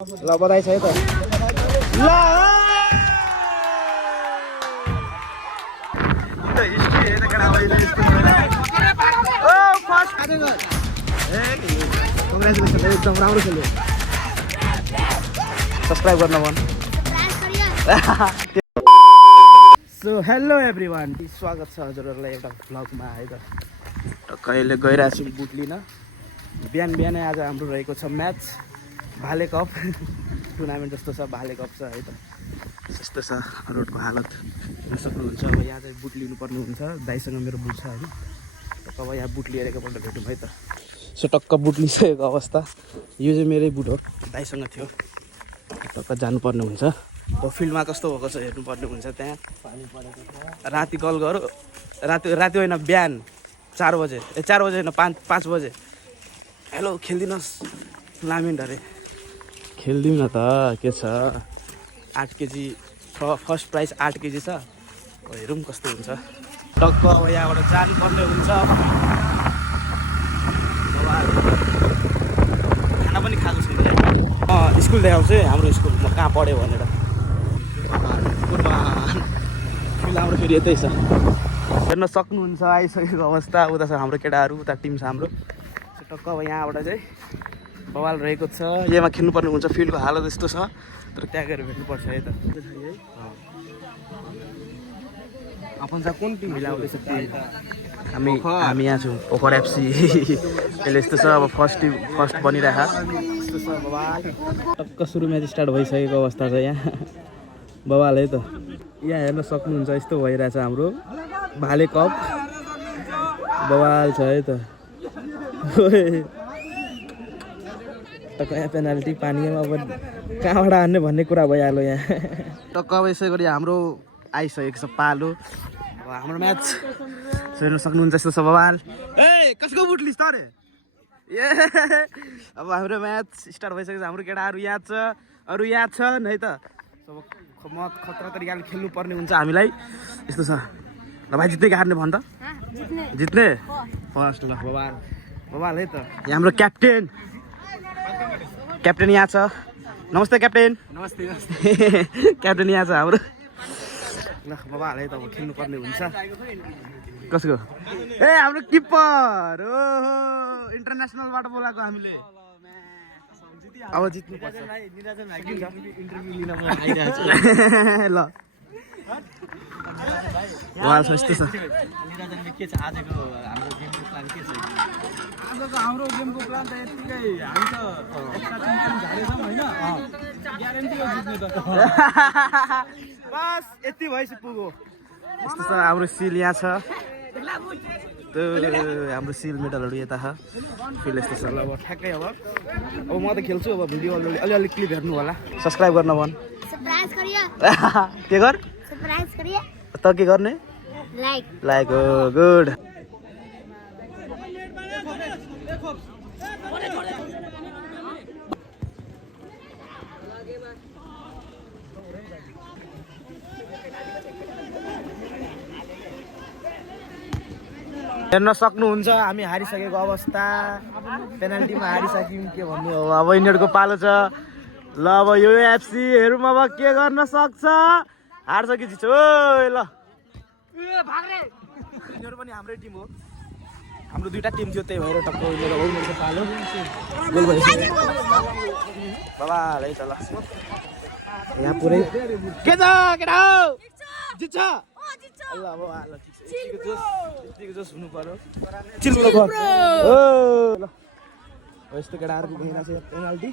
ल बधाई छ है त ल कङ्ग्रेचुलेसन एकदम राम्रो खेल्यो सब्सक्राइब गर्न भन सो हेलो एभ्रिवान स्वागत छ हजुरहरूलाई एउटा भ्लगमा है त कहिले गइरहेको छु बुट लिन बिहान बिहानै आज हाम्रो रहेको छ म्याच भाले कप टुर्नामेन्ट जस्तो छ भाले कप छ है त यस्तो छ रोडको हालत हेर्न सक्नुहुन्छ अब यहाँ चाहिँ बुट लिनुपर्ने हुन्छ दाइसँग मेरो बुट छ होइन टक्क अब यहाँ बुट लिएर एकपल्ट भेटौँ है त सो टक्क बुट लिइसकेको अवस्था यो चाहिँ मेरै बुट हो दाइसँग थियो टक्क जानुपर्ने हुन्छ अब फिल्डमा कस्तो भएको छ हेर्नुपर्ने हुन्छ त्यहाँ पानी परेको छ राति कल गरौँ राति होइन बिहान 4 बजे 4 बजे होइन 5 बजे हेलो खेलिदिनुहोस् टुर्नामेन्ट अरे खेलिदिउँ न त के छ 8 केजी फर्स्ट प्राइज 8 केजी छ हेरौँ कस्तो हुन्छ टक्क अब यहाँबाट जानुपर्ने हुन्छ खाना पनि खाएको छैन स्कुल देखाउँछु हाम्रो स्कुल म कहाँ पढ्यो भनेर फिल्ड हाम्रो फेरि यतै छ हेर्न सक्नुहुन्छ आइसकेको अवस्था उता छ हाम्रो केटाहरू उता टिम छ हाम्रो टक्क अब यहाँबाट चाहिँ बवाल रहेको छ यहीँमा खेल्नुपर्ने हुन्छ फिल्डको हालत यस्तो छ तर त्यहाँ गएर भेट्नुपर्छ है त कुन टिम मिलाउँदैछ हामी यहाँ छौँ पोखर एफसी यसले यस्तो छ अब फर्स्ट बनिरहेको यस्तो छ बवाल टक्क सुरु म्याच स्टार्ट भइसकेको अवस्था छ यहाँ बवाल है त यहाँ हेर्न सक्नुहुन्छ यस्तो भइरहेछ हाम्रो भाले कप बवाल छ है त टक्क यहाँ पेनाल्टी पानीमा अब कहाँबाट हान्ने भन्ने कुरा भइहाल्यो यहाँ टक्क अब यसै गरी हाम्रो आइसकेको छ पालो अब हाम्रो म्याच हेर्न सक्नुहुन्छ यस्तो छ बवाल ए कसको बुट लिस् त अरे ए अब हाम्रो म्याच स्टार्ट भइसकेको छ हाम्रो केटाहरू यहाँ छ अरू यहाँ छन् है त अब खतरा तरिकाले खेल्नु पर्ने हुन्छ हामीलाई यस्तो छ ल भाइ जित्ने कि हार्ने भन् त जित्ने फर्स्ट ल बवाल है त यहाँ हाम्रो क्याप्टेन यहाँ छ नमस्ते क्याप्टेन नमस्ते क्याप्टेन यहाँ छ हाम्रो ल बवाल है त अब खेल्नुपर्ने हुन्छ कसको ए हाम्रो किपर ओहो इन्टरनेसनलबाट बोलाएको हामीले अब जित्नु पर्छ ल बवाल छ यस्तो छ आजको हाम्रो गेमको प्लान त यतिकै हामी त एक्स्ट्रा टिम पनि झारेछौँ होइन ग्यारेन्टी हो जित्ने त बस यति भएपछि पुग्यो यस्तो छ हाम्रो सिल यहाँ छ हाम्रो सिल मेडलहरू यता छ फिल यस्तो छ ल अब ठ्याक्कै अब म त खेल्छु अब भिडियो अलिअलि क्लिप हेर्नु होला सब्सक्राइब गर्न भन् के गर त के गर्ने लाइक हो गुड हेर्न सक्नुहुन्छ हामी हारिसकेको अवस्था पेनाल्टीमा हारिसक्यौँ के भन्नु हो अब यिनीहरूको पालो छ ल अब यो एफसी हेरौँ अब के गर्न सक्छ हार्छ कि जित्छ ओ ल यिनीहरू पनि हाम्रै टिम हो हाम्रो दुईटा टिम थियो त्यही भएर टक्क उनीहरूको पालो गोल भइसक्यो बवाल है त ल यहाँ पुरै के छ केटा जित्छ ल अब यतिको जोस हुनु पर्यो चिल्लो घर हो ल यस्तो केटाहरूको गइरहेको छ पेनाल्टी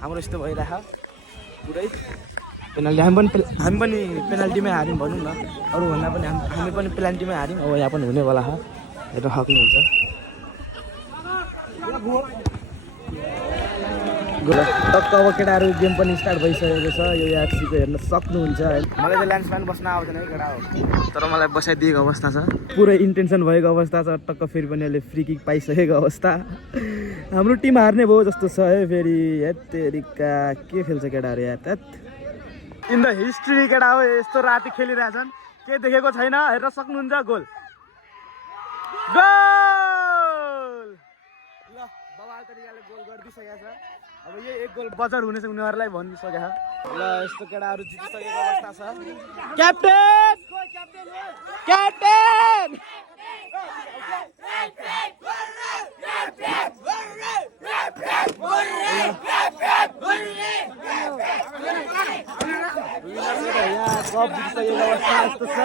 हाम्रो यस्तो भइरहेको पुरै पेनाल्टी हामी पनि पेनाल्टीमै हार्यौँ भनौँ न अरूभन्दा पनि हामी पनि पेनाल्टीमै हार्यौँ अब यहाँ पनि हुनेवाला हो हेर्न सक्नुहुन्छ टक्क अब केटाहरू गेम पनि स्टार्ट भइसकेको छ यो एफसीको हेर्न सक्नुहुन्छ मलाई चाहिँ ल्यान्डस्लाइन बस्न आउँदैन है केटा हो तर मलाई बसाइदिएको अवस्था छ पुरै इन्टेन्सन भएको अवस्था छ टक्क फेरि पनि अहिले फ्री किक पाइसकेको अवस्था हाम्रो टिम हार्ने भयो जस्तो छ है फेरि हेत्तेरिका के खेल्छ केटाहरू यहाँ इन द हिस्ट्री केटा हो यस्तो राति खेलिरहेछन् के देखेको छैन हेर्न सक्नुहुन्छ गोल ल बवाल तरिकाले गोल गरिदिइसकेको छ अब अब यो एक गोल बजार हुनेछ उनीहरूलाई भनिसकेको छ। ल यस्तो केटाहरू जितिसकेको अवस्था छ। क्याप्टेन क्याप्टेन कप जितिसकेको अवस्था यस्तो छ।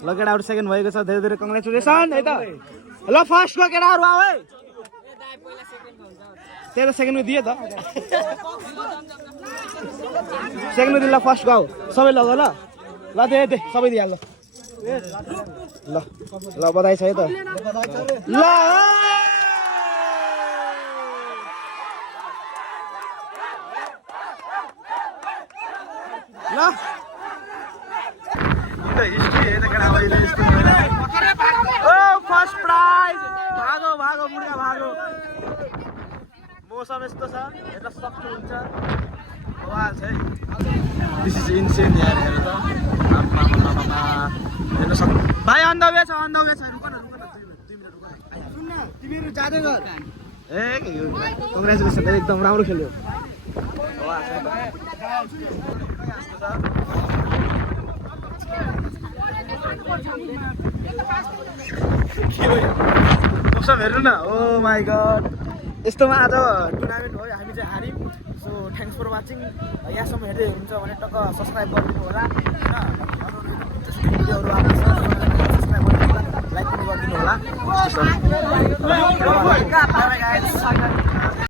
ल केटाहरू सेकेन्ड भएको छ, धेरै धेरै कङ्ग्रेचुलेसन है त। ल फर्स्टको केटाहरू आऊ है, त्यही त सेकेन्डमा दिए त, सेकेन्डमा दिनु। ल फर्स्टको आऊ सबै लग ल ल दे सबै दिइहाल ल ल बधाई छ है त। ल ल फर्स्ट प्राइज भागो भागो मुर्गा भागो। मौसम यस्तो छ हेर्न सक्नुहुन्छ, बवाल छ है। दिस इज इन्सेन यार, हेर त हेर्न सक्नु भाइ। अन द वे छ, अन द वे छ। रुक न 2 मिनेट रुक न, तिमीहरु जाँदै गर। ए कङ्ग्रेचुलेसन, एकदम राम्रो खेल्यो। बवाल छ मौसम हेर्नु न। ओ माई गड, यस्तोमा आज टुर्नामेन्ट भयो, हामी चाहिँ हार्यौँ। So thanks for watching. यहाँसम्म हेर्दै हुनुहुन्छ भने टक्क सब्सक्राइब गरिदिनु होला होइन। इन्ट्रेस्टिङ भिडियोहरू आउँछ, सब्सक्राइब गरिदिनु होला, लाइक पनि गरिदिनु होला।